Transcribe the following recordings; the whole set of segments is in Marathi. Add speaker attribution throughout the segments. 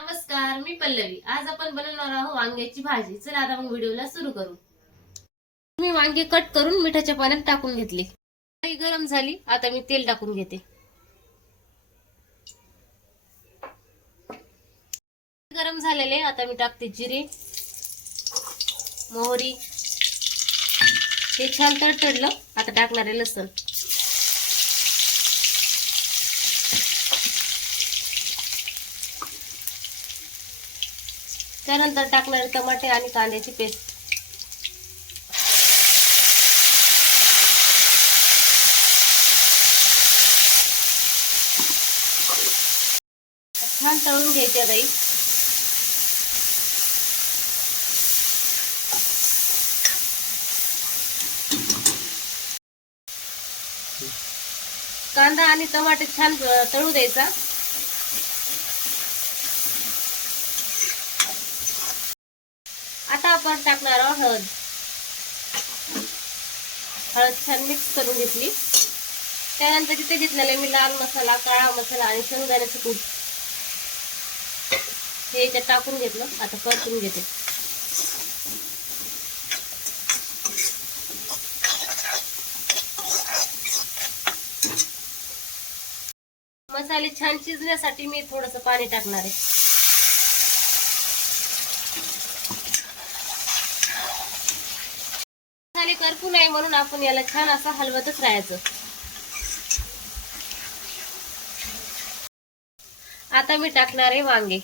Speaker 1: नमस्कार मी पल्लवी. आज आपण बनवणार आहोत वांग्याची भाजी. चला आता मग व्हिडिओला सुरू करू. मी वांगे कट करून मिठाच्या पाण्यात टाकून घेतले. काही गरम झाली. आता मी तेल टाकून घेते. गरम झालेले. आता मी टाकते जिरे मोहरी. हे छान तडतडलं. आता टाकणारे लसण. त्यानंतर टाकणारे टमाटे आणि कांद्याची पेस्ट. छान तळून घ्यायची आता कांदा आणि टमाटे छान तळू द्यायचा. आपण टाकणार आहोत हळद. हळद छान मिक्स करून घेतली. त्यानंतर तिथे घेतलेले मी लाल मसाला काळा मसाला आणि शेंगदाण्याचं कूट हे याच्यात टाकून घेतलं. आता परतून घेते. मसाले छान शिजण्यासाठी मी थोडस पाणी टाकणार आहे. मसाले करपू नये म्हणून आपण याला छान असं हलवतच राहायचं. आता मी टाकणार आहे वांगे.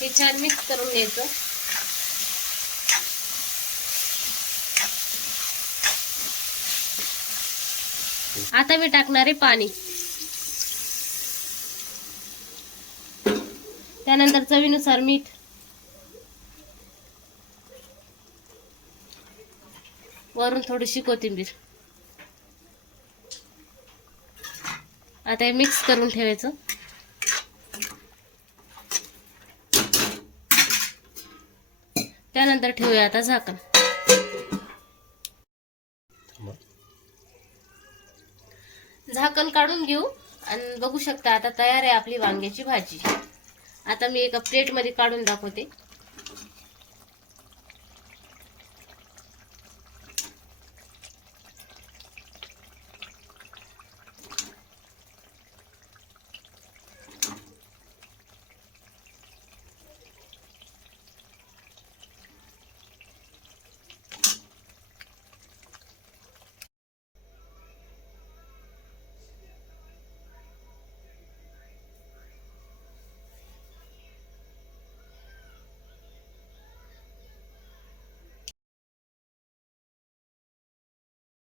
Speaker 1: हे छान मिक्स करून घ्यायचं. आता मी टाकणार आहे पाणी. त्यानंतर चवीनुसार मीठ. वरून थोडीशी कोथिंबीर. आता हे मिक्स करून ठेवायचं. त्यानंतर ठेवूया आता झाकण. झाकण काढून घेऊ. आणि बघू शकता आता तयार आहे आपली वांग्याची भाजी. आता मी एका प्लेटमध्ये काढून दाखवते.